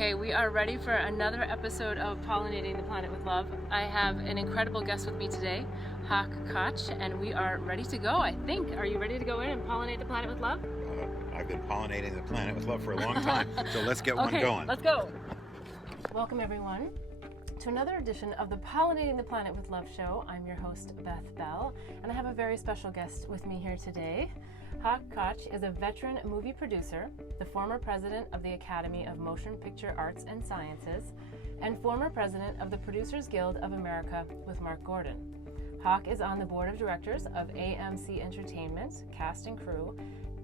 Okay, we are ready for another episode of Pollinating the Planet with Love. I have an incredible guest with me today, Koch, and we are ready to go, I think. Are you ready to go in and pollinate the planet with love? I've been pollinating the planet with love for a long time, so let's get one going. Let's go. Welcome, everyone, to another edition of the Pollinating the Planet with Love show. I'm your host, Beth Bell, and I have a very special guest with me here today. Koch is a veteran movie producer, the former president of the Academy of Motion Picture Arts and Sciences, and former president of the Producers Guild of America with Mark Gordon. Koch is on the board of directors of AMC Entertainment, Cast and Crew,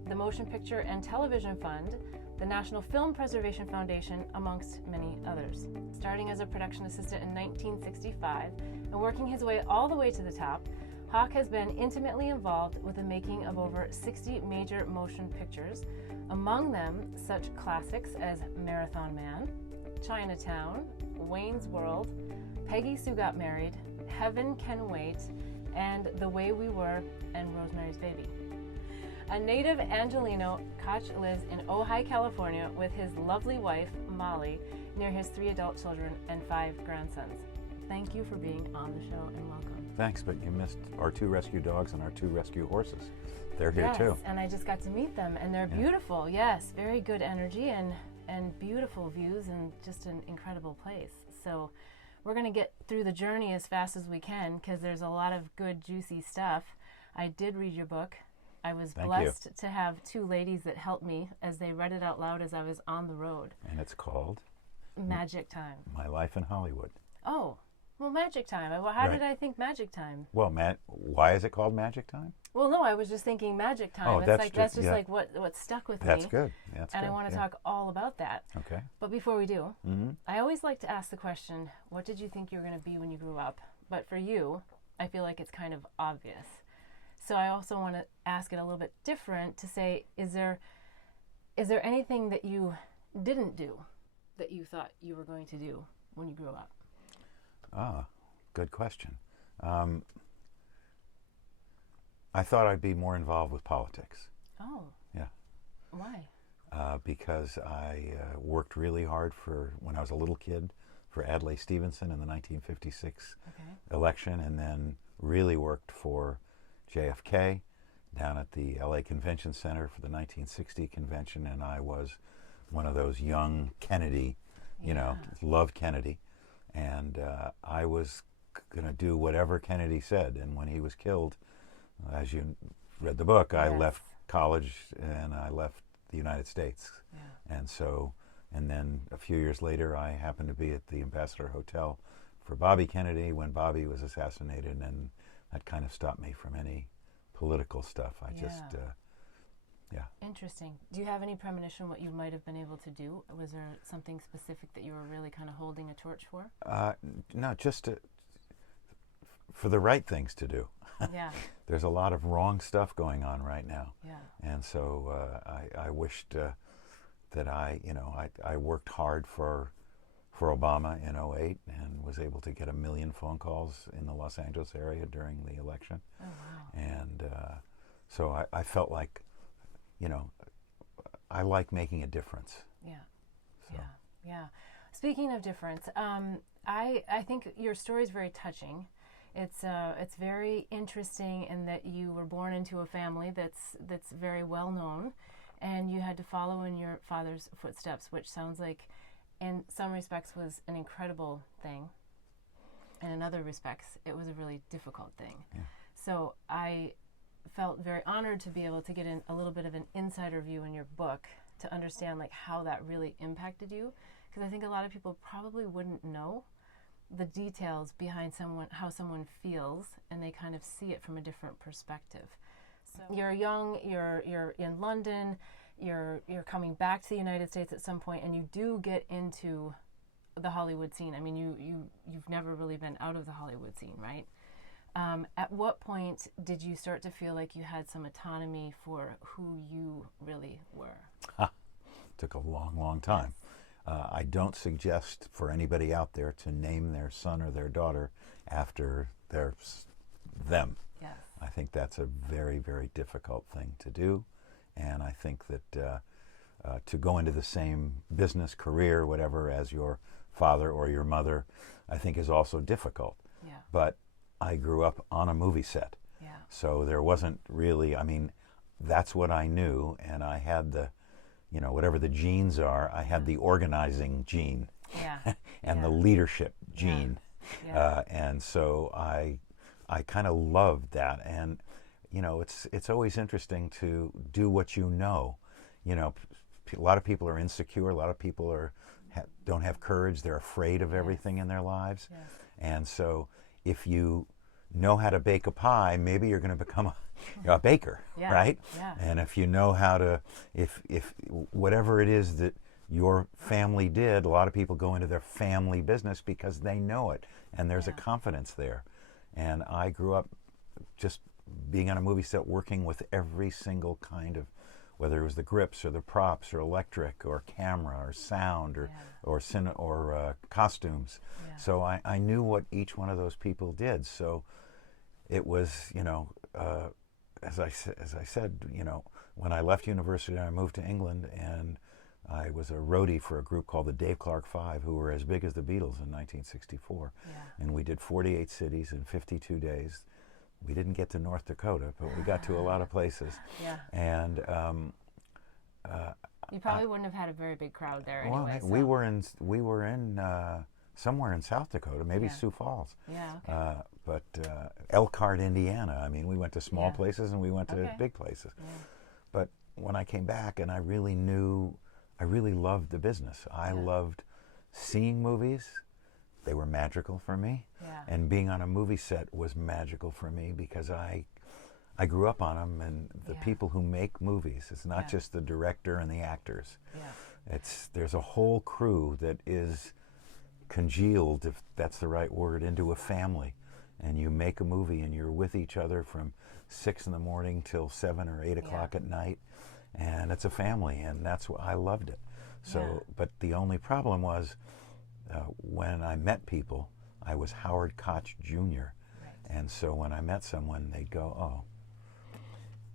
the Motion Picture and Television Fund, the National Film Preservation Foundation, amongst many others. Starting as a production assistant in 1965 and working his way all the way to the top, Koch has been intimately involved with the making of over 60 major motion pictures, among them such classics as Marathon Man, Chinatown, Wayne's World, Peggy Sue Got Married, Heaven Can Wait, and The Way We Were, and Rosemary's Baby. A native Angelino, Koch lives in Ojai, California with his lovely wife, Molly, near his 3 adult children and 5 grandsons. Thank you for being on the show and welcome. Thanks, but you missed our 2 rescue dogs and our 2 rescue horses. They're here too. Yes, and I just got to meet them, and they're beautiful. Yes, very good energy and beautiful views and just an incredible place. So we're going to get through the journey as fast as we can because there's a lot of good, juicy stuff. I did read your book. I was blessed to have 2 ladies that helped me as they read it out loud as I was on the road. And it's called? Magic Time. My Life in Hollywood. Oh, well, Magic Time. Well, how did I think Magic Time? Well, why is it called Magic Time? Well, no, I was just thinking Magic Time. Oh, that's just like what stuck with me. That's good. That's and good. I want to talk all about that. Okay. But before we do, I always like to ask the question, what did you think you were going to be when you grew up? But for you, I feel like it's kind of obvious. So I also want to ask it a little bit different to say, is there anything that you didn't do that you thought you were going to do when you grew up? Good question. I thought I'd be more involved with politics. Oh. Yeah. Why? Because I worked really hard when I was a little kid for Adlai Stevenson in the 1956 election, and then really worked for JFK down at the LA Convention Center for the 1960 convention, and I was one of those young Kennedy, loved Kennedy. And I was going to do whatever Kennedy said. And when he was killed, as you read the book, I left college and I left the United States. Yeah. And then a few years later, I happened to be at the Ambassador Hotel for Bobby Kennedy when Bobby was assassinated. And that kind of stopped me from any political stuff. Interesting. Do you have any premonition what you might have been able to do? Was there something specific that you were really kind of holding a torch for? No, just for the right things to do. Yeah. There's a lot of wrong stuff going on right now. Yeah. And so I wished that I worked hard for Obama in 2008 and was able to get 1 million phone calls in the Los Angeles area during the election. Oh, wow. And so I felt like, I like making a difference. Yeah. So. Yeah. Speaking of difference, I think your story is very touching. It's very interesting in that you were born into a family that's very well known, and you had to follow in your father's footsteps, which sounds like, in some respects, was an incredible thing, and in other respects, it was a really difficult thing. Yeah. So I felt very honored to be able to get in a little bit of an insider view in your book to understand how that really impacted you, because I think a lot of people probably wouldn't know the details behind how someone feels, and they kind of see it from a different perspective. So you're young, you're in London, you're coming back to the United States at some point, and you do get into the Hollywood scene. I mean, you've never really been out of the Hollywood scene, right? At what point did you start to feel like you had some autonomy for who you really were? Took a long, long time. I don't suggest for anybody out there to name their son or their daughter after them. Yes. I think that's a very, very difficult thing to do. And I think that to go into the same business career, whatever, as your father or your mother, I think is also difficult. Yeah. But I grew up on a movie set. Yeah. So there wasn't really, I mean, that's what I knew, and I had the, you know, whatever the genes are, I had the organizing gene Yeah. and Yeah. the leadership gene. Yeah. And so I kind of loved that. And, you know, it's always interesting to do what you know. You know, a lot of people are insecure. A lot of people don't have courage. They're afraid of everything in their lives. Yes. And so if you know how to bake a pie, maybe you're going to become a baker, right? Yeah. And if you know how to, if whatever it is that your family did, a lot of people go into their family business because they know it, and there's a confidence there. And I grew up just being on a movie set, working with every single kind of, whether it was the grips or the props or electric or camera or sound or costumes. Yeah. So I knew what each one of those people did. So it was, you know, as I said, you know, when I left university, I moved to England, and I was a roadie for a group called the Dave Clark Five, who were as big as the Beatles in 1964. Yeah. And we did 48 cities in 52 days. We didn't get to North Dakota, but we got to a lot of places. Yeah. And you probably wouldn't have had a very big crowd there anyway. Well, we were in somewhere in South Dakota, maybe Sioux Falls. Yeah. Okay. But Elkhart, Indiana. I mean, we went to small places and we went to big places. Yeah. But when I came back, and I really loved the business. I loved seeing movies. They were magical for me. Yeah. And being on a movie set was magical for me because I grew up on them, and the people who make movies, it's not just the director and the actors. Yeah. There's a whole crew that is congealed, if that's the right word, into a family. And you make a movie, and you're with each other from 6 in the morning till 7 or 8 o'clock at night. And it's a family, and that's what I loved it. So, but the only problem was when I met people, I was Howard Koch Jr. Right. And so when I met someone, they'd go, "Oh,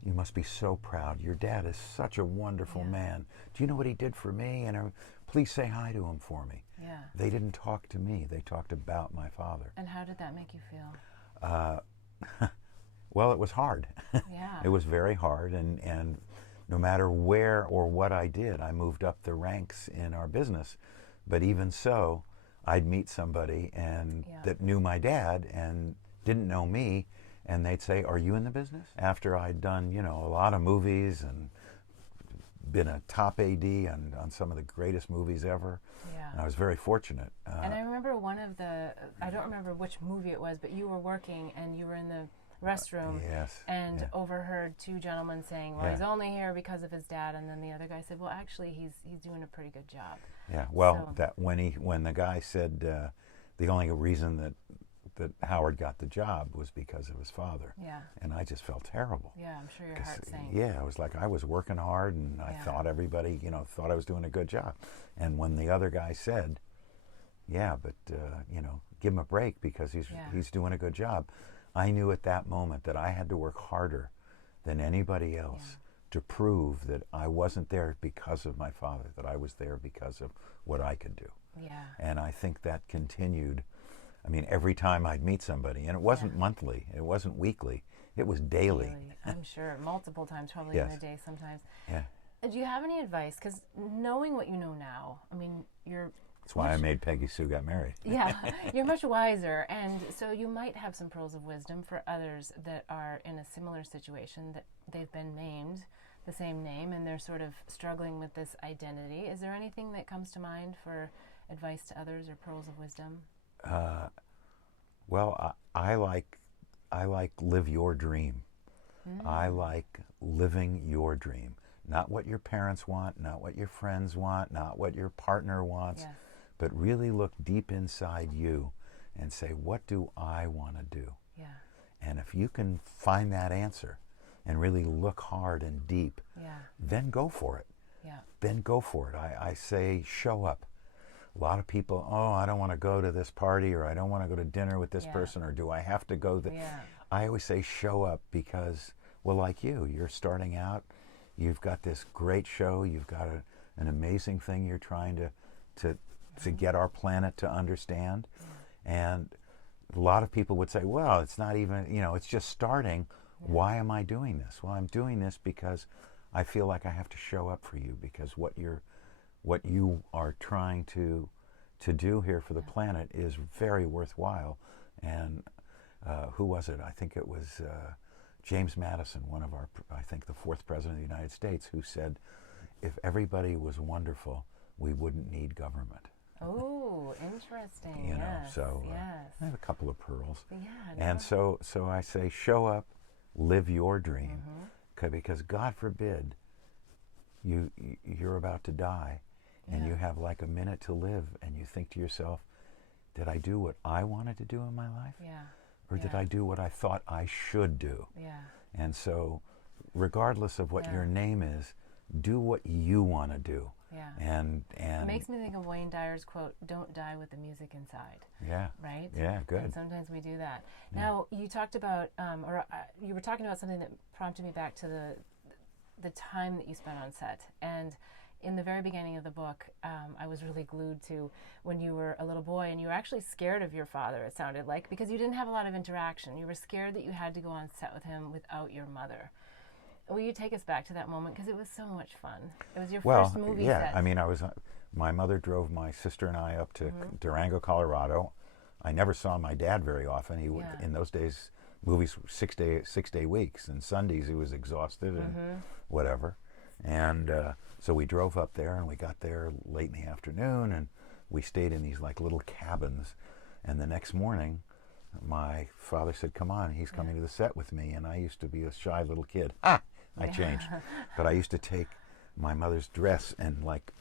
you must be so proud. Your dad is such a wonderful man. Do you know what he did for me? And please say hi to him for me." Yeah. They didn't talk to me. They talked about my father. And how did that make you feel? Well, it was hard. Yeah. It was very hard, and no matter where or what I did, I moved up the ranks in our business. But even so, I'd meet somebody that knew my dad and didn't know me, and they'd say, "Are you in the business?" After I'd done, you know, a lot of movies and been a top AD on some of the greatest movies ever. Yeah. And I was very fortunate. And I remember I don't remember which movie it was, but you were working and you were in the restroom and overheard two gentlemen saying, "Well, he's only here because of his dad," and then the other guy said, "Well, actually, he's doing a pretty good job." Yeah. Well, so that when the guy said the only reason that Howard got the job was because of his father. Yeah. And I just felt terrible. Yeah, I'm sure your heart sank. Yeah, I was like, I was working hard, and I thought everybody, you know, thought I was doing a good job. And when the other guy said, "Yeah, but you know, give him a break because he's doing a good job," I knew at that moment that I had to work harder than anybody else to prove that I wasn't there because of my father, that I was there because of what I could do. Yeah. And I think that continued. I mean, every time I'd meet somebody, and it wasn't monthly, it wasn't weekly, it was daily. I'm sure, multiple times, probably in a day sometimes. Yeah. Do you have any advice? Because knowing what you know now, I mean, that's why I made Peggy Sue Got Married. Yeah, you're much wiser, and so you might have some pearls of wisdom for others that are in a similar situation, that they've been named the same name, and they're sort of struggling with this identity. Is there anything that comes to mind for advice to others or pearls of wisdom? Well, I like live your dream. I like living your dream. Not what your parents want, not what your friends want, not what your partner wants, but really look deep inside you and say, what do I want to do? Yeah. And if you can find that answer and really look hard and deep, then go for it. Yeah. Then go for it. I say show up. A lot of people, "Oh, I don't want to go to this party," or "I don't want to go to dinner with this person," or "Do I have to go there?" I always say show up because, well, like you're starting out, you've got this great show, you've got an amazing thing you're trying to get our planet to understand? And a lot of people would say, well, it's not even, it's just starting. Why am I doing this? Well, I'm doing this because I feel like I have to show up for you, because what you are trying to do here for the planet is very worthwhile. And who was it? I think it was James Madison, I think the 4th president of the United States, who said, if everybody was wonderful, we wouldn't need government. Oh, interesting. Yes, so yes. I have a couple of pearls. Yeah. And so I say, show up, live your dream, because God forbid you're about to die, and you have like a minute to live, and you think to yourself, did I do what I wanted to do in my life? Yeah. Or did I do what I thought I should do? Yeah. And so, regardless of what your name is, do what you want to do. Yeah. And it makes me think of Wayne Dyer's quote, "Don't die with the music inside." Yeah. Right? Yeah, good. And sometimes we do that. Now, you talked about, you were talking about something that prompted me back to the time that you spent on set. And in the very beginning of the book, I was really glued to when you were a little boy and you were actually scared of your father, it sounded like, because you didn't have a lot of interaction. You were scared that you had to go on set with him without your mother. Will you take us back to that moment? Because it was so much fun. It was your first movie set. I mean, my mother drove my sister and I up to Durango, Colorado. I never saw my dad very often. He would, in those days, movies were 6-day weeks, and Sundays he was exhausted and whatever. And so we drove up there, and we got there late in the afternoon, and we stayed in these like little cabins. And the next morning, my father said, come on, he's coming to the set with me. And I used to be a shy little kid. I changed. But I used to take my mother's dress and like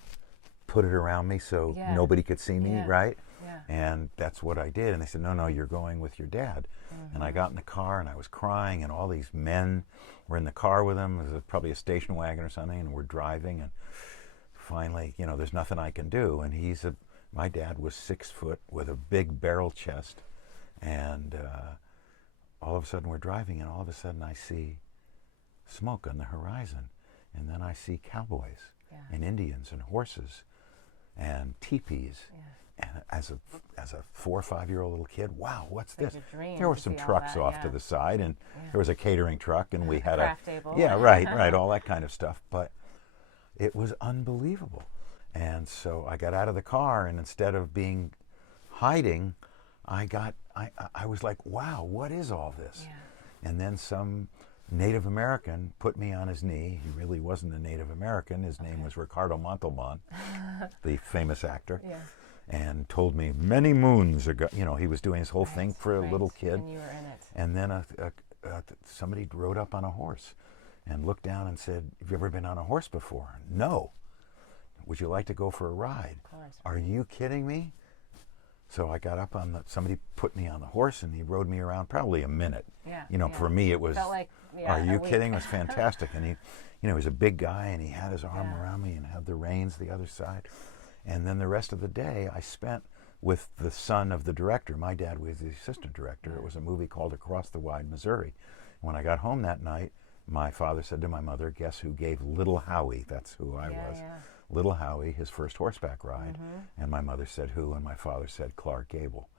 put it around me so nobody could see me, right? Yeah. And that's what I did. And they said, no, you're going with your dad. And I got in the car and I was crying, and all these men were in the car with him. It was probably a station wagon or something, and we're driving, and finally, there's nothing I can do. And my dad was 6 foot with a big barrel chest, and all of a sudden we're driving, and all of a sudden I see smoke on the horizon, and then I see cowboys and Indians and horses and teepees. And as a 4 or 5 year old little kid, wow, what's this? There were some trucks off to the side, and there was a catering truck, and we had a craft table. Yeah, right, all that kind of stuff. But it was unbelievable. And so I got out of the car, and instead of hiding, I was like, wow, what is all this? And then some Native American put me on his knee. He really wasn't a Native American. His name was Ricardo Montalban, the famous actor. And told me many moons ago, he was doing his whole thing for a little kid. And you were in it. And then somebody rode up on a horse and looked down and said, have you ever been on a horse before? No. Would you like to go for a ride? Of course. Are you kidding me? So I got up somebody put me on the horse, and he rode me around probably a minute. For me it was, felt like, are you kidding? It was fantastic. And he was a big guy, and he had his arm around me and had the reins the other side. And then the rest of the day I spent with the son of the director. My dad was the assistant director. It was a movie called Across the Wide Missouri. When I got home that night, my father said to my mother, guess who gave Little Howie, that's who I was, Little Howie, his first horseback ride. And my mother said, who? And my father said, Clark Gable.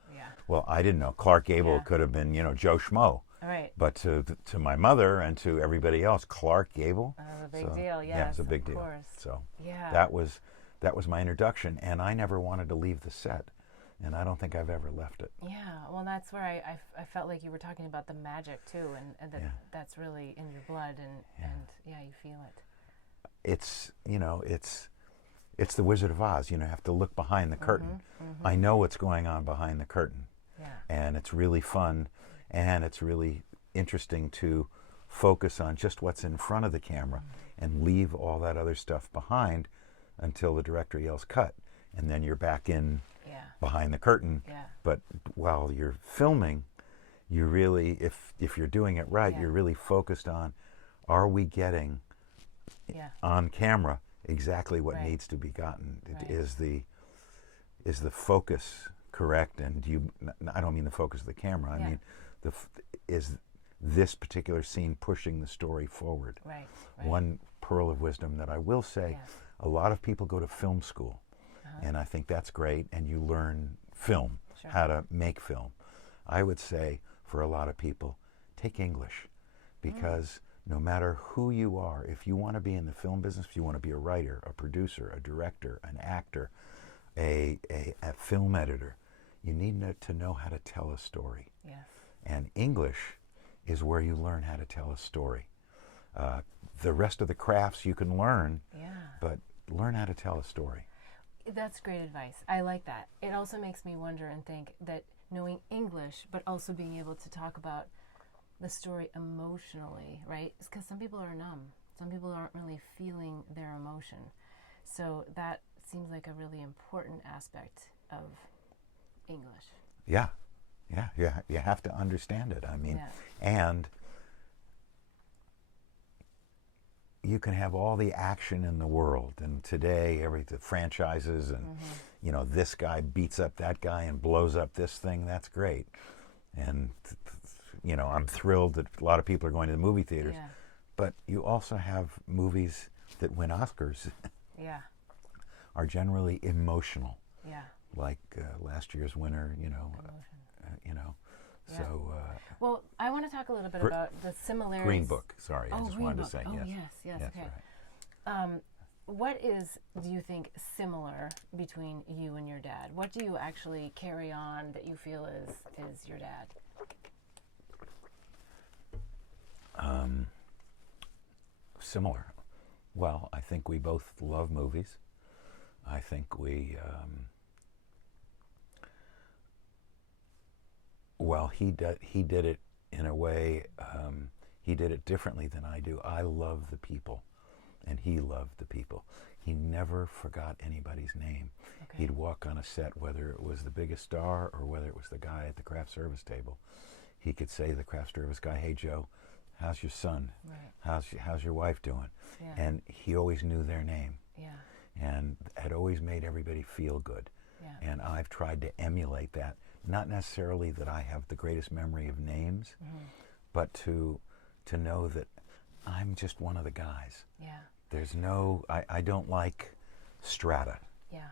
Well, I didn't know. Clark Gable could have been, Joe Schmo. Right. But to my mother and to everybody else, Clark Gable. A big deal, yes. Yeah, it's a big deal. Course. So that was my introduction, and I never wanted to leave the set, and I don't think I've ever left it. Yeah, well, that's where I felt like you were talking about the magic too, and that's really in your blood, and you feel it. It's the Wizard of Oz. You have to look behind the curtain. I know what's going on behind the curtain, and it's really fun, and it's really interesting to focus on just what's in front of the camera and leave all that other stuff behind until the director yells cut, and then you're back in behind the curtain. But while you're filming, you really, if you're doing it right, you're really focused on, are we getting on camera exactly what needs to be gotten? Is the focus correct? And I don't mean the focus of the camera. I mean, is this particular scene pushing the story forward? One pearl of wisdom that I will say, a lot of people go to film school, and I think that's great, and you learn film, how to make film. I would say for a lot of people, take English, because no matter who you are, if you want to be in the film business, if you want to be a writer, a producer, a director, an actor, a film editor, you need to know how to tell a story. Yes. And English is where you learn how to tell a story. The rest of the crafts you can learn, but learn how to tell a story. That's great advice. I like that. It also makes me wonder and think that knowing English, but also being able to talk about the story emotionally, right? Because some people are numb. Some people aren't really feeling their emotion. So that seems like a really important aspect of English. Yeah. You have to understand it. I mean, and you can have all the action in the world, and today the franchises and you know, this guy beats up that guy and blows up this thing. That's great, and you know, I'm thrilled that a lot of people are going to the movie theaters. But you also have movies that win Oscars. Are generally emotional. Like last year's winner. You know. So. Well, I want to talk a little bit about the similarities. Green Book. Sorry, I just Green wanted Book. to say yes. Okay. Right. What do you think, similar between you and your dad? What do you actually carry on that you feel is your dad? Similar. Well, I think we both love movies. I think we. Well, he did it in a way. He did it differently than I do. I love the people, and he loved the people. He never forgot anybody's name. He'd walk on a set, whether it was the biggest star or whether it was the guy at the craft service table. He could say to the craft service guy, "Hey Joe, how's your son? How's your wife doing?" And he always knew their name. And had always made everybody feel good. And I've tried to emulate that. Not necessarily that I have the greatest memory of names, but to know that I'm just one of the guys. There's no, I don't like strata.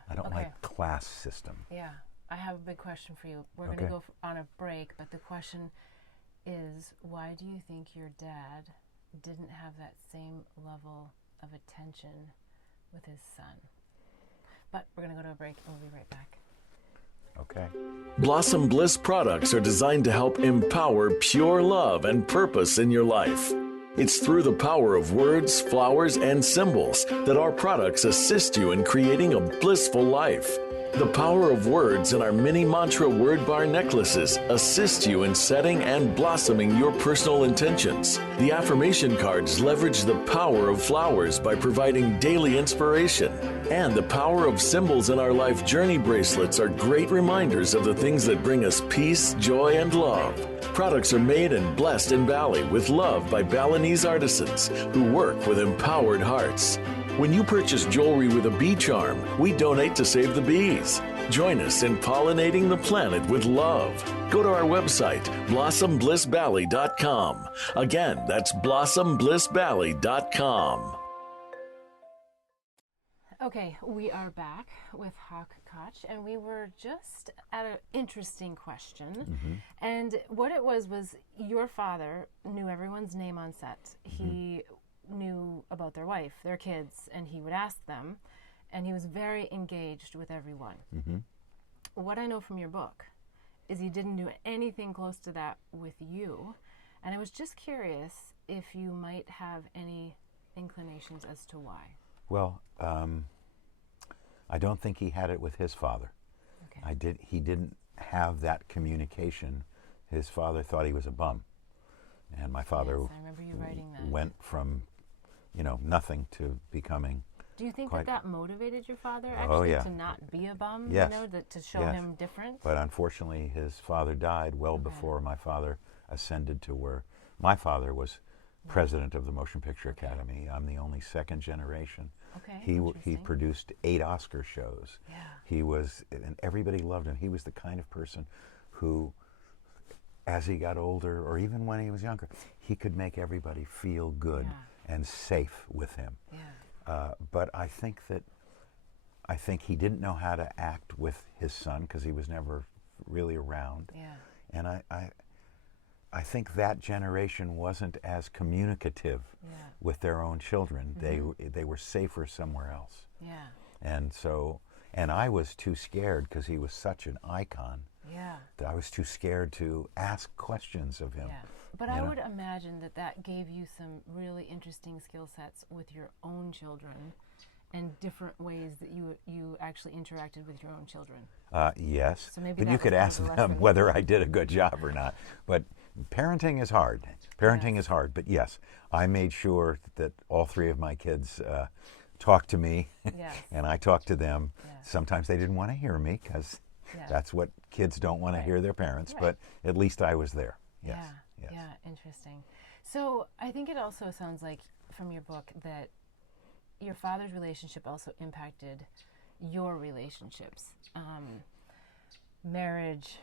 I don't like class system. I have a big question for you. We're going to go on a break, but the question is, why do you think your dad didn't have that same level of attention with his son? But we're going to go to a break, and we'll be right back. Okay. Blossom Bliss products are designed to help empower pure love and purpose in your life. It's through the power of words, flowers, and symbols that our products assist you in creating a blissful life. The power of words in our mini mantra word bar necklaces assist you in setting and blossoming your personal intentions. The affirmation cards leverage the power of flowers by providing daily inspiration. And the power of symbols in our life journey bracelets are great reminders of the things that bring us peace, joy, and love. Products are made and blessed in Bali with love by Balinese artisans who work with empowered hearts. When you purchase jewelry with a bee charm, we donate to save the bees. Join us in pollinating the planet with love. Go to our website, blossomblissbali.com. Again, that's blossomblissbali.com. Okay, we are back with Koch, and we were just at an interesting question. And what it was your father knew everyone's name on set. He knew about their wife, their kids, and he would ask them, and he was very engaged with everyone. What I know from your book is he didn't do anything close to that with you, and I was just curious if you might have any inclinations as to why. Well, I don't think he had it with his father. He didn't have that communication. His father thought he was a bum, and my father I remember you writing that. went from nothing to becoming. Do you think that motivated your father actually to not be a bum? To show him different? But unfortunately, his father died well before my father ascended to where my father was president of the Motion Picture Academy. I'm the only second generation. He produced 8 Oscar shows. He was, and everybody loved him. He was the kind of person who, as he got older, or even when he was younger, he could make everybody feel good and safe with him. But I think he didn't know how to act with his son because he was never really around. Yeah. And I think that generation wasn't as communicative with their own children. They were safer somewhere else. Yeah. And I was too scared because he was such an icon. Yeah. That I was too scared to ask questions of him. Yeah. But I would imagine that gave you some really interesting skill sets with your own children and different ways that you actually interacted with your own children. Yes. So maybe but you could ask them whether I did a good job or not. But parenting is hard. Parenting is hard. But yes, I made sure that all three of my kids talked to me, and I talked to them. Yes. Sometimes they didn't want to hear me because that's what kids don't want to hear their parents. But at least I was there. Yes. Yes. Yeah, interesting. So I think it also sounds like from your book that your father's relationship also impacted your relationships, marriage,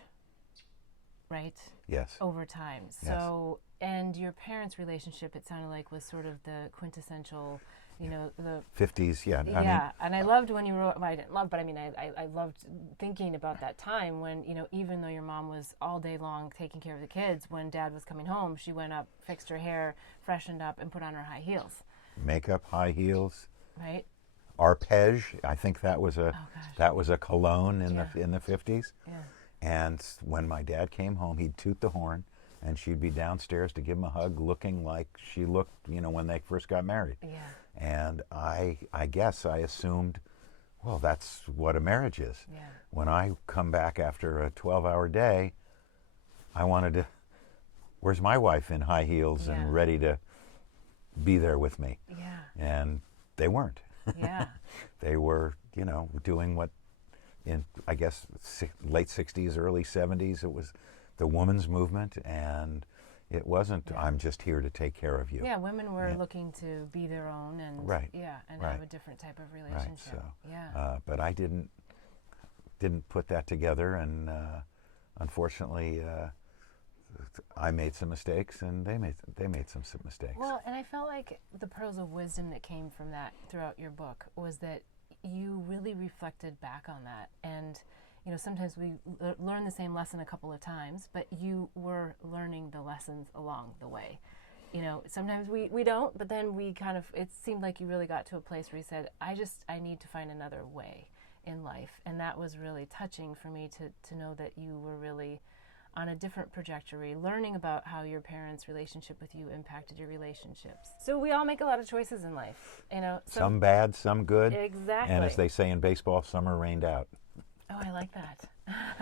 right? Yes. Over time. So, and your parents' relationship, it sounded like, was sort of the quintessential, the 50s. Yeah. And I loved when you wrote. Well, I didn't love, but I mean, I loved thinking about that time when, even though your mom was all day long taking care of the kids, when Dad was coming home, she went up, fixed her hair, freshened up, and put on her high heels. Makeup, high heels, right? Arpege. I think that was a cologne in the 50s. Yeah. And when my dad came home, he'd toot the horn, and she'd be downstairs to give him a hug, looking like she looked, when they first got married. Yeah. And I guess I assumed, well, that's what a marriage is. Yeah. When I come back after a 12-hour day, I wanted to. Where's my wife in high heels and ready to be there with me? Yeah. And they weren't. Yeah. They were, doing what in, I guess, late 60s, early 70s, it was the women's movement, and it wasn't, I'm just here to take care of you. Yeah, women were looking to be their own and have a different type of relationship. Right, so, but I didn't put that together, and unfortunately, I made some mistakes, and they made some mistakes. Well, and I felt like the pearls of wisdom that came from that throughout your book was that you really reflected back on that. And, sometimes we learn the same lesson a couple of times, but you were learning the lessons along the way. Sometimes we don't, but then it seemed like you really got to a place where you said, I need to find another way in life. And that was really touching for me to know that you were really on a different trajectory, learning about how your parents' relationship with you impacted your relationships. So we all make a lot of choices in life, some bad, some good. Exactly. And as they say in baseball, some are rained out. Oh, I like that.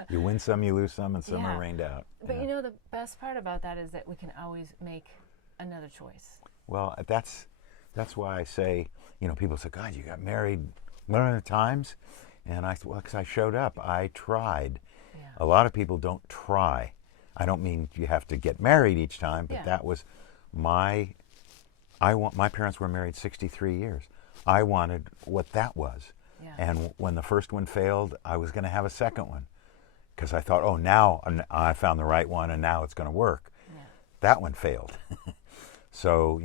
You win some, you lose some, and some are rained out. But the best part about that is that we can always make another choice. Well, that's why I say, people say, God, you got married 100 times? And because I showed up, I tried. Yeah. A lot of people don't try. I don't mean you have to get married each time, but that was my parents were married 63 years. I wanted what that was. Yeah. And when the first one failed, I was going to have a second one because I thought, oh, now I found the right one and now it's going to work. Yeah. That one failed. So,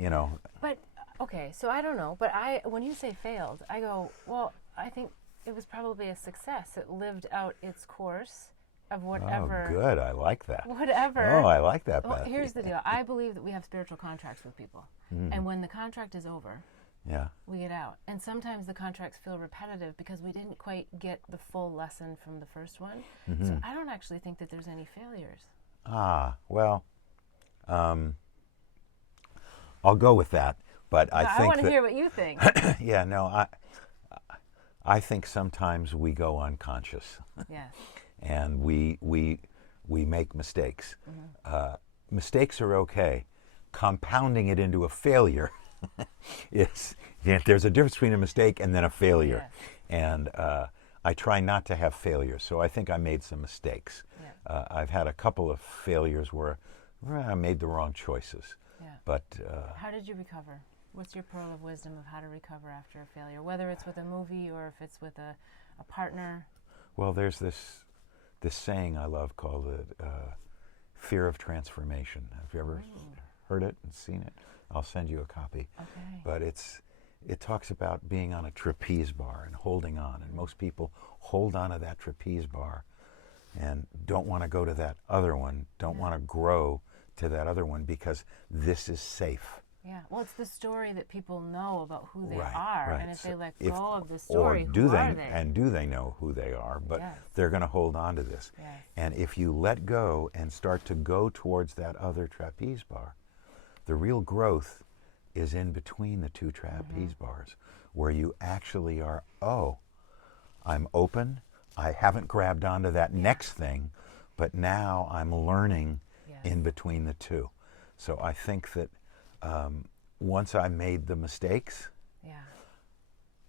But, okay, so I don't know, but when you say failed, I go, well, I think it was probably a success. It lived out its course of whatever. Oh, good. I like that. Whatever. Oh, I like that, Beth. Well, here's the deal. I believe that we have spiritual contracts with people. And when the contract is over, we get out. And sometimes the contracts feel repetitive because we didn't quite get the full lesson from the first one. Mm-hmm. So I don't actually think that there's any failures. Well, I'll go with that. But I think I want to hear what you think. Yeah, no, I think sometimes we go unconscious. Yes. And we make mistakes. Mm-hmm. Mistakes are okay. Compounding it into a failure there's a difference between a mistake and then a failure. Yes. And I try not to have failures, so I think I made some mistakes. Yeah. I've had a couple of failures where I made the wrong choices. Yeah. But how did you recover? What's your pearl of wisdom of how to recover after a failure, whether it's with a movie or if it's with a partner? Well, there's this saying I love called fear of transformation. Have you ever heard it and seen it? I'll send you a copy. Okay. But it's it talks about being on a trapeze bar and holding on. And most people hold on to that trapeze bar and don't want to go to that other one, don't want to grow to that other one because this is safe. Yeah, well, it's the story that people know about who they Right, are, right. and if So they let go of the story, or do who they, are they? and do they know who they are? But Yes. they're going to hold on to this. Yes. And if you let go and start to go towards that other trapeze bar, the real growth is in between the two trapeze bars, where you actually are, oh, I'm open, I haven't grabbed onto that next thing, but now I'm learning in between the two. So I think that once I made the mistakes,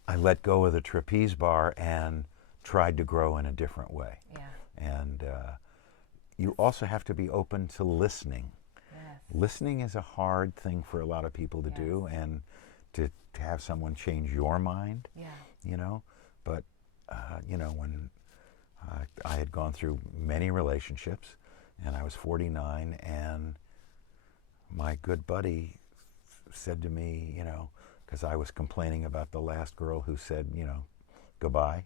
I let go of the trapeze bar and tried to grow in a different way. And you also have to be open to listening. Listening is a hard thing for a lot of people to do, and to have someone change your mind, you know. But, you know, when I had gone through many relationships, and I was 49, and my good buddy said to me, you know, because I was complaining about the last girl who said, you know, goodbye,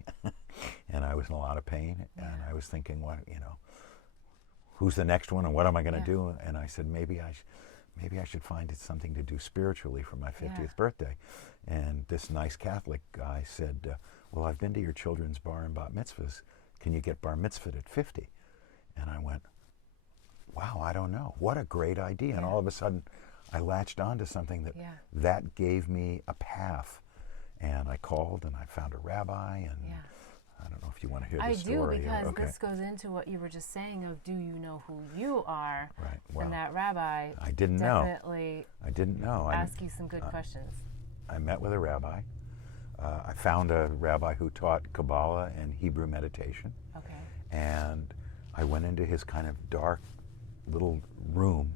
and I was in a lot of pain, and I was thinking, what, you know, who's the next one, and what am I going to do? And I said, maybe I should find it something to do spiritually for my 50th birthday. And this nice Catholic guy said, well, I've been to your children's bar and bat mitzvahs. Can you get bar mitzvahed at 50? And I went, wow, I don't know. What a great idea. And all of a sudden, I latched onto something that gave me a path. And I called and I found a rabbi, and I don't know if you want to hear the story. I do, because this goes into what you were just saying of, do you know who you are? Right. Well, and that rabbi I didn't definitely know. ask you some good questions. I met with a rabbi. I found a rabbi who taught Kabbalah and Hebrew meditation. Okay. And I went into his kind of dark little room.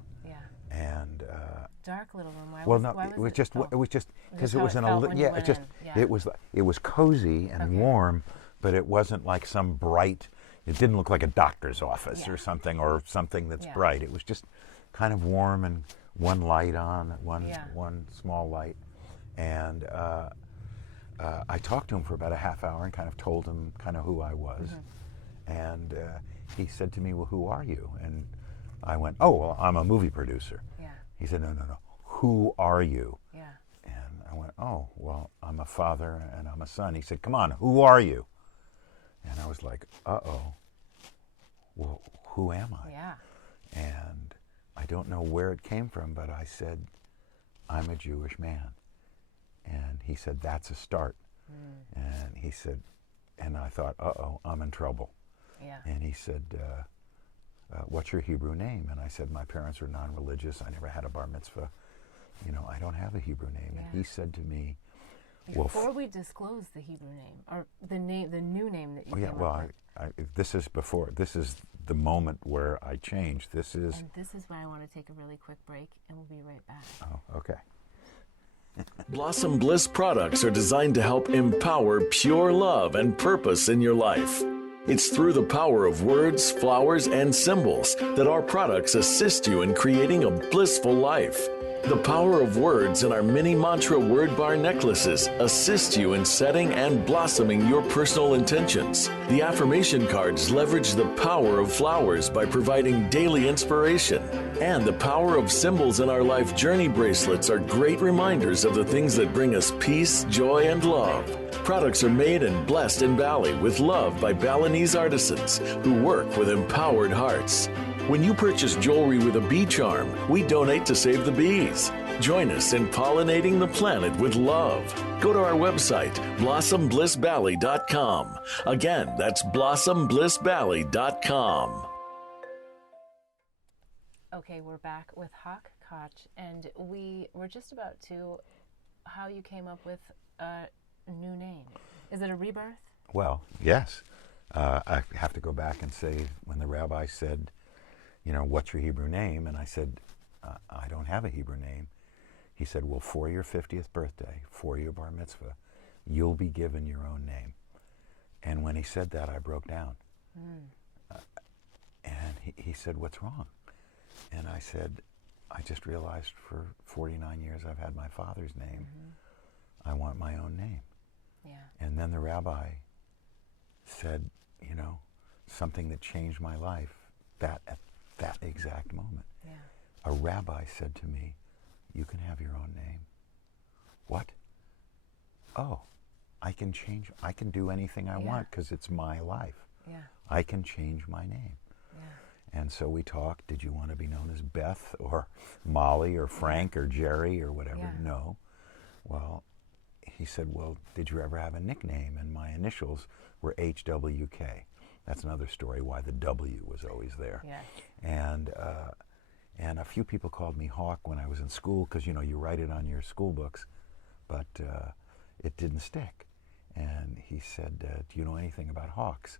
And dark little room. Why well, was, no, why it was just because Just it how was it in felt a when you went in. it was cozy and warm, but it wasn't like some bright. It didn't look like a doctor's office or something that's bright. It was just kind of warm and one light on, one small light, and I talked to him for about a half hour and kind of told him kind of who I was, and he said to me, "Well, who are you?" And I went, "Oh, well, I'm a movie producer." He said, "No. Who are you?" And I went, "Oh, well, I'm a father and I'm a son." He said, "Come on, who are you?" And I was like, "Uh-oh. Well, who am I?" And I don't know where it came from, but I said, "I'm a Jewish man." And he said, "That's a start." And he said, and I thought, "Uh-oh, I'm in trouble." And he said, "What's your Hebrew name?" And I said, "My parents are non-religious. I never had a bar mitzvah. You know, I don't have a Hebrew name." And he said to me, Before we disclose the Hebrew name, or the new name that you came up with. This is before. This is the moment where I changed. And this is where I want to take a really quick break, and we'll be right back. Oh, okay. Blossom Bliss products are designed to help empower pure love and purpose in your life. It's through the power of words, flowers, and symbols that our products assist you in creating a blissful life. The power of words in our mini mantra word bar necklaces assist you in setting and blossoming your personal intentions. The affirmation cards leverage the power of flowers by providing daily inspiration. And the power of symbols in our life journey bracelets are great reminders of the things that bring us peace, joy, and love. Products are made and blessed in Bali with love by Balinese artisans who work with empowered hearts. When you purchase jewelry with a bee charm, we donate to save the bees. Join us in pollinating the planet with love. Go to our website, blossomblissbali.com. Again, that's blossomblissbali.com. Okay, we're back with Koch, and we were just about to how you came up with a new name. Is it a rebirth? Well, yes. I have to go back and say, when the rabbi said, you know, "What's your Hebrew name?" And I said, "I don't have a Hebrew name." He said, "Well, for your 50th birthday, for your bar mitzvah, you'll be given your own name." And when he said that, I broke down. And he said, "What's wrong?" And I said, "I just realized for 49 years I've had my father's name. I want my own name. Yeah. And then the rabbi said, you know, something that changed my life at that exact moment. Yeah. A rabbi said to me, you can have your own name. What? Oh, I can do anything I want because it's my life. Yeah. I can change my name. Yeah. And so we talked, did you want to be known as Beth or Molly or Frank or Jerry or whatever? Yeah. No. Well, he said, well, did you ever have a nickname? And my initials were HWK. That's another story why the W was always there. Yeah. And a few people called me Hawk when I was in school because, you know, you write it on your school books, but it didn't stick. And he said, do you know anything about hawks?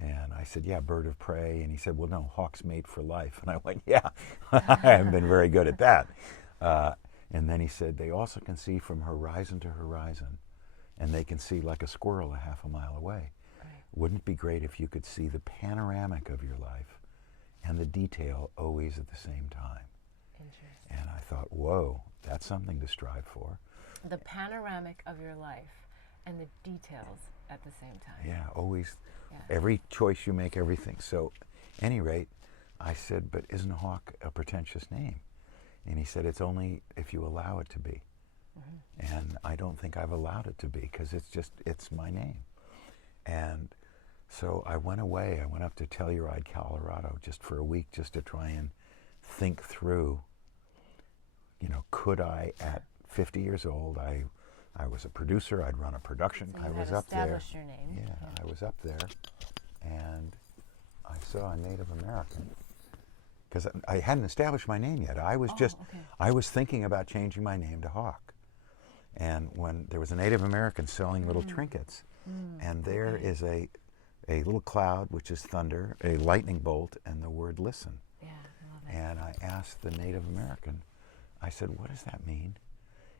And I said, yeah, bird of prey. And he said, well, no, hawks mate for life. And I went, yeah, I haven't been very good at that. And then he said, they also can see from horizon to horizon, and they can see like a squirrel a half a mile away. Right. Wouldn't it be great if you could see the panoramic of your life and the detail always at the same time? Interesting. And I thought, whoa, that's something to strive for. The panoramic of your life and the details at the same time. Yeah, always. Yeah. Every choice you make, everything. So, any rate, I said, but isn't Hawk a pretentious name? And he said, it's only if you allow it to be. Mm-hmm. And I don't think I've allowed it to be because it's my name. And so I went away. I went up to Telluride, Colorado, just for a week, just to try and think through, you know, could I, at 50 years old, I was a producer, I'd run a production. So I you was had up there. established your name. Yeah, I was up there, and I saw a Native American. Because I hadn't established my name yet. I was I was thinking about changing my name to Hawk. And when there was a Native American selling little trinkets, and there is a little cloud, which is thunder, a lightning bolt, and the word listen. Yeah, I love it. And I asked the Native American, I said, what does that mean?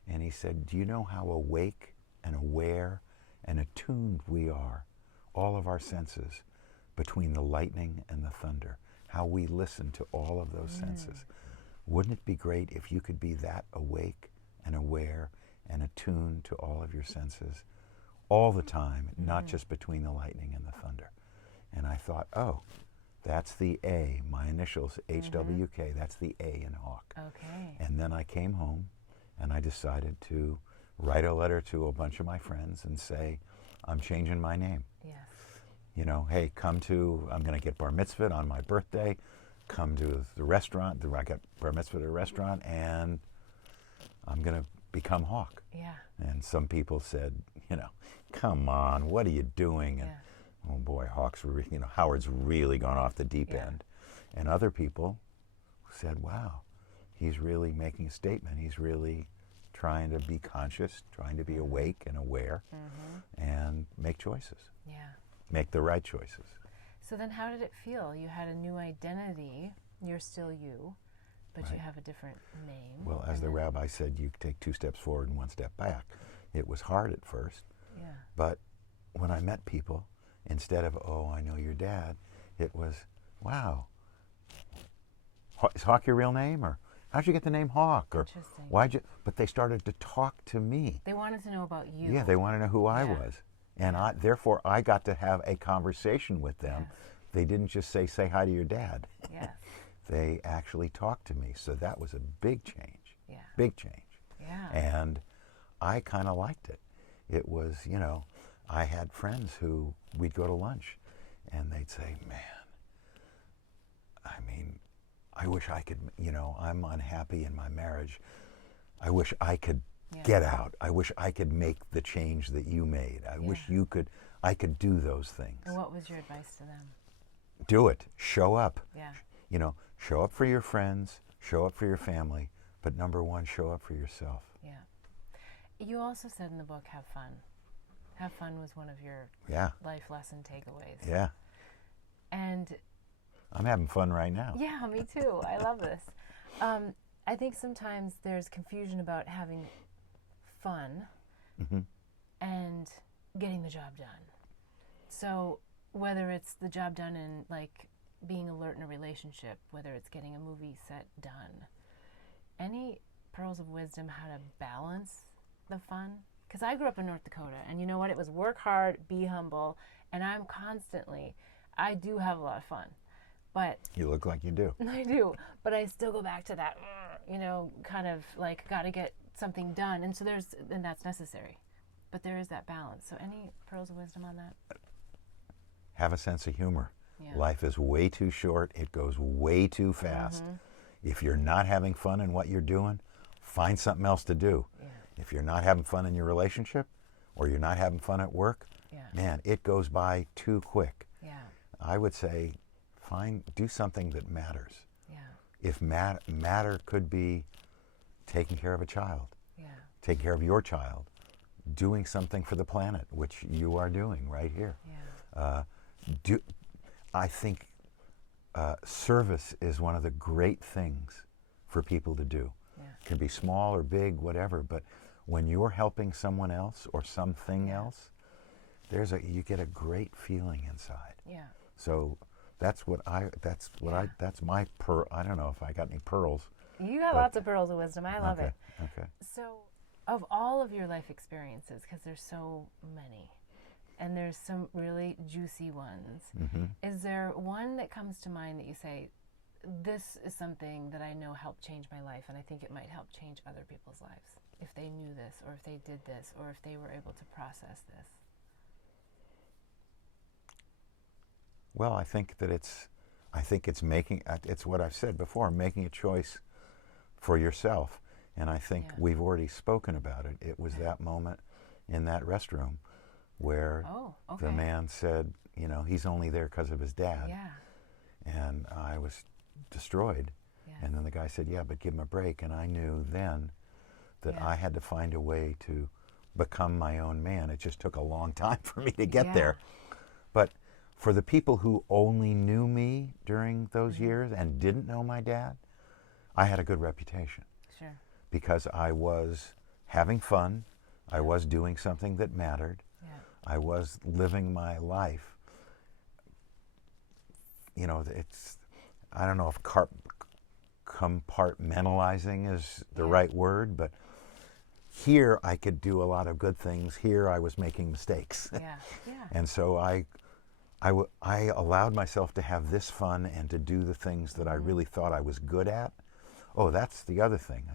And he said, do you know how awake and aware and attuned we are, all of our senses, between the lightning and the thunder? How we listen to all of those senses. Wouldn't it be great if you could be that awake and aware and attuned to all of your senses all the time, not just between the lightning and the thunder? And I thought, oh, that's the A, my initials, HWK, that's the A in Hawk. Okay. And then I came home and I decided to write a letter to a bunch of my friends and say, I'm changing my name. Yes. You know, hey, I'm going to get bar mitzvahed on my birthday, come to the restaurant, I got bar mitzvahed at a restaurant, and I'm going to become Hawk. Yeah. And some people said, you know, come on, what are you doing? And oh boy, Howard's really gone off the deep end. And other people said, wow, he's really making a statement. He's really trying to be conscious, trying to be awake and aware, and make choices. Yeah. Make the right choices. So then how did it feel? You had a new identity. You're still you, but you have a different name. Well, as the rabbi said, you take 2 steps forward and 1 step back. It was hard at first. Yeah. But when I met people, instead of, oh, I know your dad, it was, wow, is Hawk your real name? Or how'd you get the name Hawk? Or Interesting. But they started to talk to me. They wanted to know about you. Yeah, they wanted to know who I was. And therefore, I got to have a conversation with them. Yes. They didn't just say hi to your dad. Yes. They actually talked to me. So that was a big change. Yeah. Big change. Yeah. And I kind of liked it. It was, you know, I had friends who we'd go to lunch and they'd say, man, I mean, I wish I could, you know, I'm unhappy in my marriage. I wish I could get out. I wish I could make the change that you made. I wish I could do those things. And what was your advice to them? Do it. Show up. Yeah. You know, show up for your friends, show up for your family, but number one, show up for yourself. Yeah. You also said in the book, have fun. Have fun was one of your life lesson takeaways. Yeah. And I'm having fun right now. yeah, me too. I love this. I think sometimes there's confusion about having fun and getting the job done. So whether it's the job done in like being alert in a relationship, whether it's getting a movie set done, any pearls of wisdom how to balance the fun? Because I grew up in North Dakota, and you know what? It was work hard, be humble, and I do have a lot of fun. But You look like you do. I do, but I still go back to that, kind of like got to get something done, and that's necessary. But there is that balance. So any pearls of wisdom on that? Have a sense of humor. Yeah. Life is way too short. It goes way too fast. If you're not having fun in what you're doing, find something else to do. Yeah. If you're not having fun in your relationship or you're not having fun at work, man, it goes by too quick. Yeah. I would say do something that matters. Yeah. If matter could be taking care of a child, Yeah. taking care of your child, doing something for the planet, which you are doing right here. Yeah. I think service is one of the great things for people to do. Yeah. It can be small or big, whatever, but when you're helping someone else or something else, you get a great feeling inside. Yeah. So that's my pearl. I don't know if I got any pearls. You got lots of pearls of wisdom. I love it. Okay. So, of all of your life experiences, because there's so many, and there's some really juicy ones, is there one that comes to mind that you say, this is something that I know helped change my life, and I think it might help change other people's lives if they knew this, or if they did this, or if they were able to process this? Well, I think it's what I've said before, making a choice for yourself. And I think we've already spoken about it. It was that moment in that restroom where the man said, he's only there because of his dad. Yeah. And I was destroyed. Yeah. And then the guy said, yeah, but give him a break. And I knew then that I had to find a way to become my own man. It just took a long time for me to get there. But for the people who only knew me during those years and didn't know my dad, I had a good reputation. Sure. Because I was having fun, I was doing something that mattered, I was living my life. I don't know if compartmentalizing is the right word, but here I could do a lot of good things. Here I was making mistakes. Yeah. And so I allowed myself to have this fun and to do the things that I really thought I was good at. Oh, that's the other thing.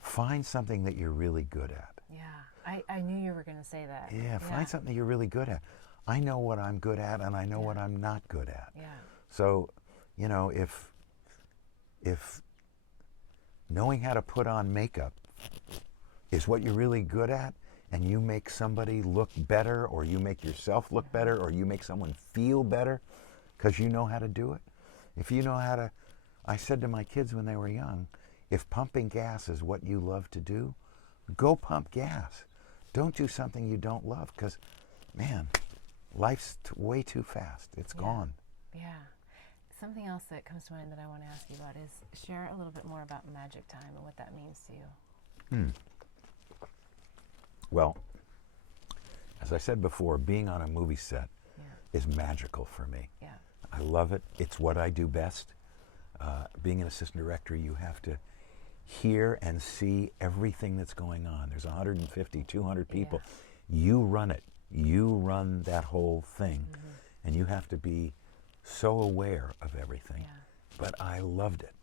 Find something that you're really good at. Yeah, I knew you were going to say that. Yeah, find something you're really good at. I know what I'm good at, and I know what I'm not good at. Yeah. So, if knowing how to put on makeup is what you're really good at, and you make somebody look better, or you make yourself look better, or you make someone feel better because you know how to do it. If you know how to, I said to my kids when they were young, if pumping gas is what you love to do, go pump gas. Don't do something you don't love, because, man, life's way too fast. It's gone. Yeah. Something else that comes to mind that I want to ask you about is share a little bit more about magic time and what that means to you. Well, as I said before, being on a movie set is magical for me. Yeah. I love it. It's what I do best. Being an assistant director, you have to hear and see everything that's going on. There's 150, 200 people. You run it. You run that whole thing. And you have to be so aware of everything. Yeah. But I loved it.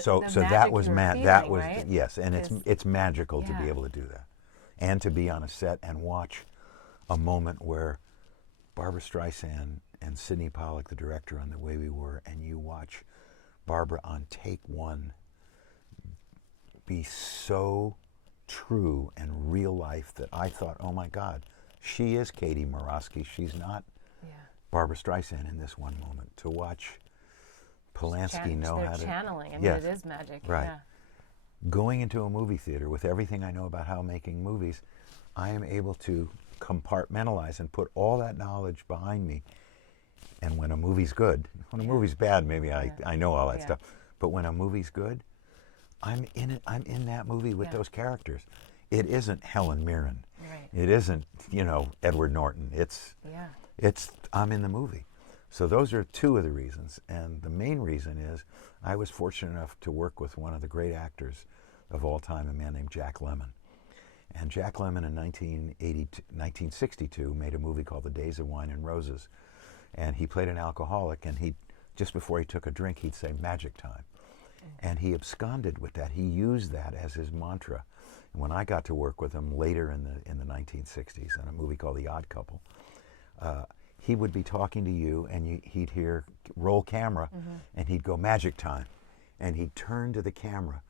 So that was right? Yes, and it's magical to be able to do that. And to be on a set and watch a moment where Barbra Streisand and Sidney Pollack, the director on The Way We Were, and you watch Barbara on take one be so true and real life that I thought, oh my God, she is Katie Morosky. She's not Barbra Streisand in this one moment. To watch Polanski know how to... channeling. I mean, it is magic. Right. Yeah. Going into a movie theater with everything I know about how making movies, I am able to compartmentalize and put all that knowledge behind me. And when a movie's good, when a movie's bad, maybe I know all that stuff. But when a movie's good, I'm in it. I'm in that movie with those characters. It isn't Helen Mirren. Right. It isn't, Edward Norton. I'm in the movie. So those are two of the reasons. And the main reason is I was fortunate enough to work with one of the great actors of all time, a man named Jack Lemmon. And Jack Lemmon in 1962 made a movie called The Days of Wine and Roses. And he played an alcoholic, and just before he took a drink, he'd say, "Magic time." And he absconded with that. He used that as his mantra. And when I got to work with him later in the 1960s in a movie called The Odd Couple, he would be talking to you, and he'd hear roll camera, and he'd go, "Magic time," and he'd turn to the camera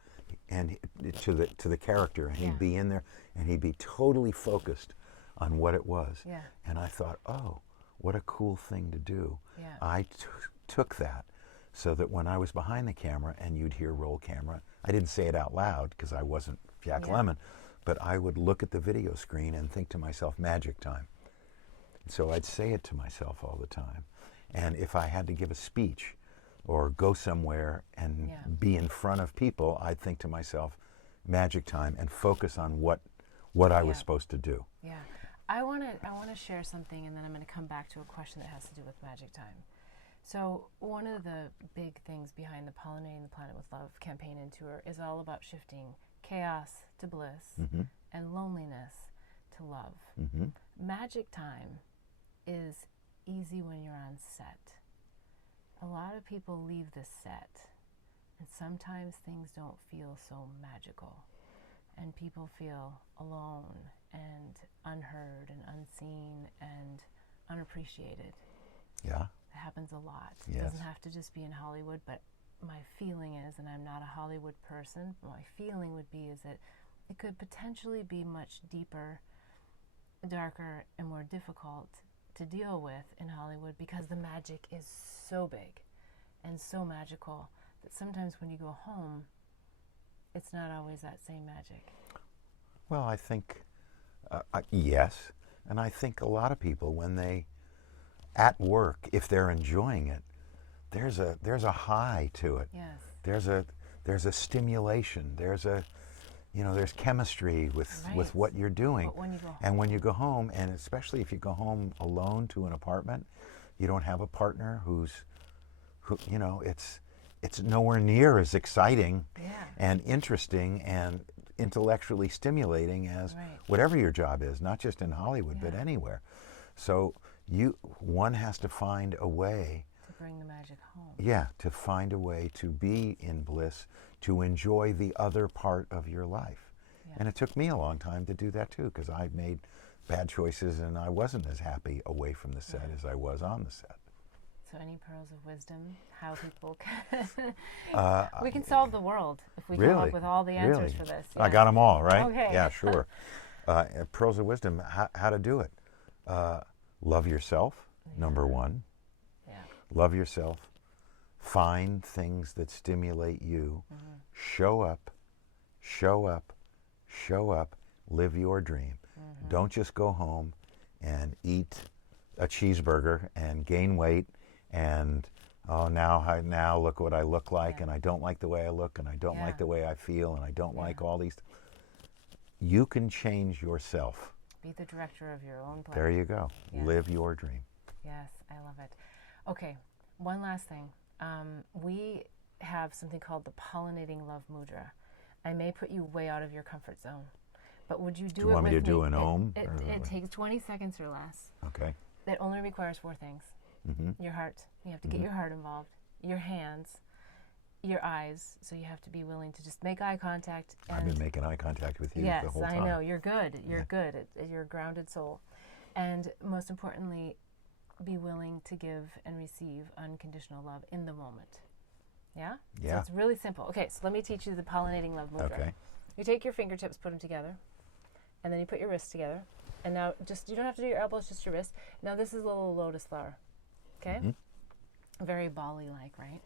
and to the character, and he'd be in there, and he'd be totally focused on what it was. Yeah. And I thought, oh, what a cool thing to do. Yeah. I took that so that when I was behind the camera and you'd hear roll camera, I didn't say it out loud because I wasn't Jack Lemmon, but I would look at the video screen and think to myself, "Magic time." So I'd say it to myself all the time. And if I had to give a speech or go somewhere and be in front of people, I'd think to myself, "Magic time," and focus on what I was supposed to do. Yeah. I want to share something, and then I'm going to come back to a question that has to do with magic time. So one of the big things behind the Pollinating the Planet with Love campaign and tour is all about shifting chaos to bliss and loneliness to love. Magic time is easy when you're on set. A lot of people leave the set, and sometimes things don't feel so magical, and people feel alone and unheard and unseen and unappreciated. Yeah. It happens a lot. Yes. It doesn't have to just be in Hollywood, but my feeling is, and I'm not a Hollywood person, but my feeling would be is that it could potentially be much deeper, darker, and more difficult to deal with in Hollywood because the magic is so big and so magical that sometimes when you go home, it's not always that same magic. Well, I think, yes. And I think a lot of people, when they, at work, if they're enjoying it, there's a high to it. Yes. There's a stimulation. There's chemistry with what you're doing. But when you go home, and when you go home, and especially if you go home alone to an apartment, you don't have a partner who it's nowhere near as exciting and interesting and intellectually stimulating as whatever your job is, not just in Hollywood, but anywhere. So one has to find a way to bring the magic home. Yeah, to find a way to be in bliss, to enjoy the other part of your life. Yeah. And it took me a long time to do that too, because I made bad choices and I wasn't as happy away from the set as I was on the set. So any pearls of wisdom, how people can... we can solve the world if we come up with all the answers for this. Yeah. I got them all, right? Okay. Yeah, sure. Pearls of wisdom, how to do it. Love yourself, number one. Yeah. Love yourself. Find things that stimulate you. Show up, show up, show up. Live your dream. Don't just go home and eat a cheeseburger and gain weight and now look what I look like and I don't like the way I look and I don't like the way I feel and I don't like all these. You can change yourself. Be the director of your own plan. There you go. Yes. Live your dream. Yes, I love it. Okay, one last thing. We have something called the Pollinating Love Mudra. I may put you way out of your comfort zone, but would you do it with me? Do you want me to do an Om? It takes 20 seconds or less. Okay. It only requires 4 things. Your heart. You have to get your heart involved. Your hands. Your eyes. So you have to be willing to just make eye contact. And I've been making eye contact with you the whole time. Yes, I know. You're good. You're good. You're a grounded soul. And most importantly, be willing to give and receive unconditional love in the moment. Yeah? Yeah. So it's really simple. Okay, so let me teach you the Pollinating Love Mudra. Okay. You take your fingertips, put them together, and then you put your wrists together. And now you don't have to do your elbows, just your wrist. Now this is a little lotus flower. Okay? Very Bali-like, right?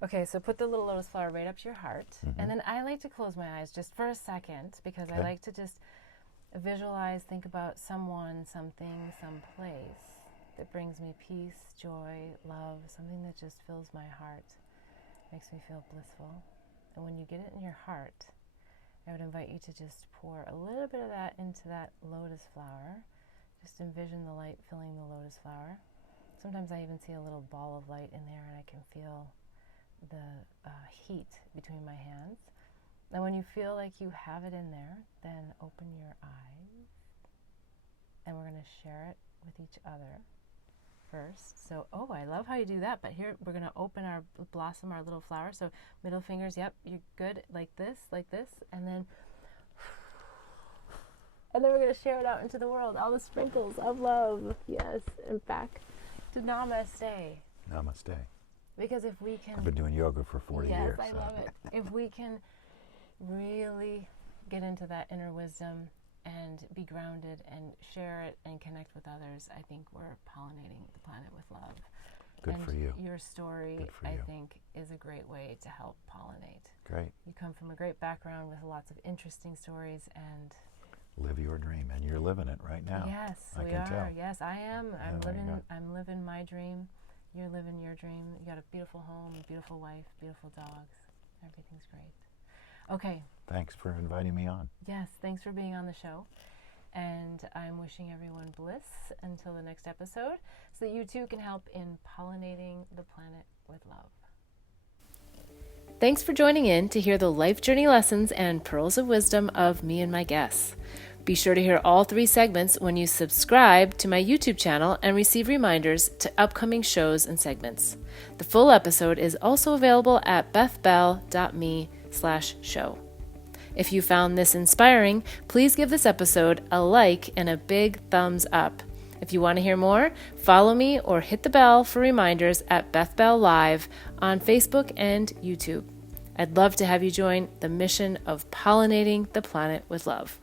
Okay, so put the little lotus flower right up to your heart. And then I like to close my eyes just for a second because I like to just visualize, think about someone, something, someplace that brings me peace, joy, love, something that just fills my heart, makes me feel blissful. And when you get it in your heart, I would invite you to just pour a little bit of that into that lotus flower. Just envision the light filling the lotus flower. Sometimes I even see a little ball of light in there and I can feel the heat between my hands. And when you feel like you have it in there, then open your eyes. And we're going to share it with each other first. So, I love how you do that. But here we're going to open our blossom, our little flower. So middle fingers, yep, you're good. Like this. And then we're going to share it out into the world. All the sprinkles of love. Yes. And back to namaste. Namaste. Because if we can... I've been doing yoga for 40 years. Yes, I love it. If we can really get into that inner wisdom and be grounded and share it and connect with others, I think we're pollinating the planet with love. Good for you. Your story, I think, is a great way to help pollinate. Great. You come from a great background with lots of interesting stories and... Live your dream, and you're living it right now. Yes, we are. Tell. Yes, I am. Yeah, I'm living my dream. You're living your dream. You got a beautiful home, a beautiful wife, beautiful dogs. Everything's great. Okay. Thanks for inviting me on. Yes, thanks for being on the show. And I'm wishing everyone bliss until the next episode so that you too can help in pollinating the planet with love. Thanks for joining in to hear the life journey lessons and pearls of wisdom of me and my guests. Be sure to hear all 3 segments when you subscribe to my YouTube channel and receive reminders to upcoming shows and segments. The full episode is also available at bethbell.me/show. If you found this inspiring, please give this episode a like and a big thumbs up. If you want to hear more, follow me or hit the bell for reminders at Beth Bell Live on Facebook and YouTube. I'd love to have you join the mission of pollinating the planet with love.